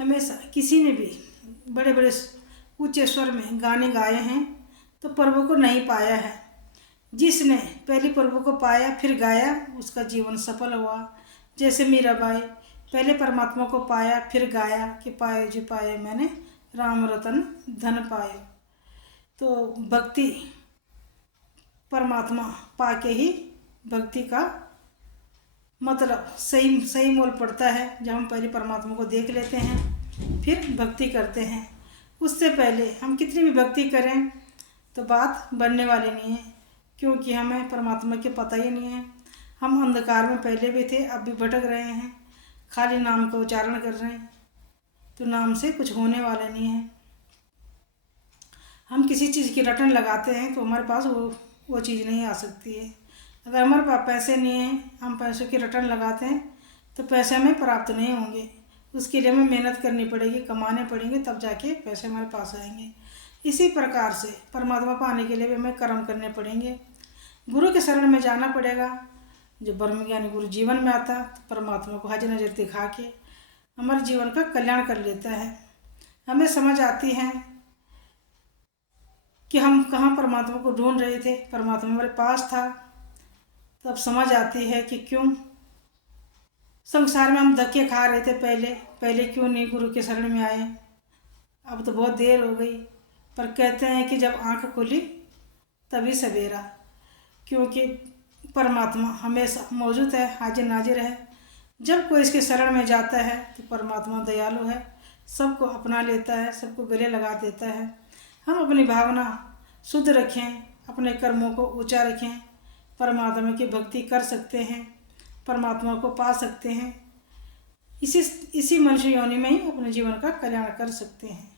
हमेशा किसी ने भी बड़े बड़े ऊंचे स्वर में गाने गाए हैं तो प्रभु को नहीं पाया है। जिसने पहले प्रभु को पाया फिर गाया उसका जीवन सफल हुआ। जैसे मीराबाई पहले परमात्मा को पाया फिर गाया कि पाए जो पाए मैंने राम रतन धन पाए। तो भक्ति परमात्मा पाके ही भक्ति का मतलब सही सही मोल पड़ता है। जब हम पहले परमात्मा को देख लेते हैं फिर भक्ति करते हैं। उससे पहले हम कितनी भी भक्ति करें तो बात बनने वाली नहीं है, क्योंकि हमें परमात्मा के पता ही नहीं है। हम अंधकार में पहले भी थे, अब भी भटक रहे हैं, खाली नाम का उच्चारण कर रहे हैं, तो नाम से कुछ होने वाला नहीं है। हम किसी चीज़ की रटन लगाते हैं तो हमारे पास वो चीज़ नहीं आ सकती है। अगर हमारे पास पैसे नहीं हैं, हम पैसों की रटन लगाते हैं तो पैसे हमें प्राप्त नहीं होंगे। उसके लिए हमें मेहनत करनी पड़ेगी, कमाने पड़ेंगे, तब जाके पैसे हमारे पास आएंगे। इसी प्रकार से परमात्मा पाने के लिए भी हमें कर्म करने पड़ेंगे, गुरु के शरण में जाना पड़ेगा। जो ब्रह्म ज्ञानी गुरु जीवन में आता तो परमात्मा को हाजिर नजर दिखा के हमारे जीवन का कल्याण कर लेता है। हमें समझ आती है कि हम कहाँ परमात्मा को ढूंढ रहे थे, परमात्मा हमारे पास था। तब समझ आती है कि क्यों संसार में हम धक्के खा रहे थे, पहले क्यों नहीं गुरु के शरण में आए। अब तो बहुत देर हो गई, पर कहते हैं कि जब आँख खुली तभी सवेरा, क्योंकि परमात्मा हमेशा मौजूद है, हाजिर नाजिर है। जब कोई इसके शरण में जाता है तो परमात्मा दयालु है, सबको अपना लेता है, सबको गले लगा देता है। हम अपनी भावना शुद्ध रखें, अपने कर्मों को ऊंचा रखें, परमात्मा की भक्ति कर सकते हैं, परमात्मा को पा सकते हैं। इसी मनुष्य योनि में ही अपने जीवन का कल्याण कर सकते हैं।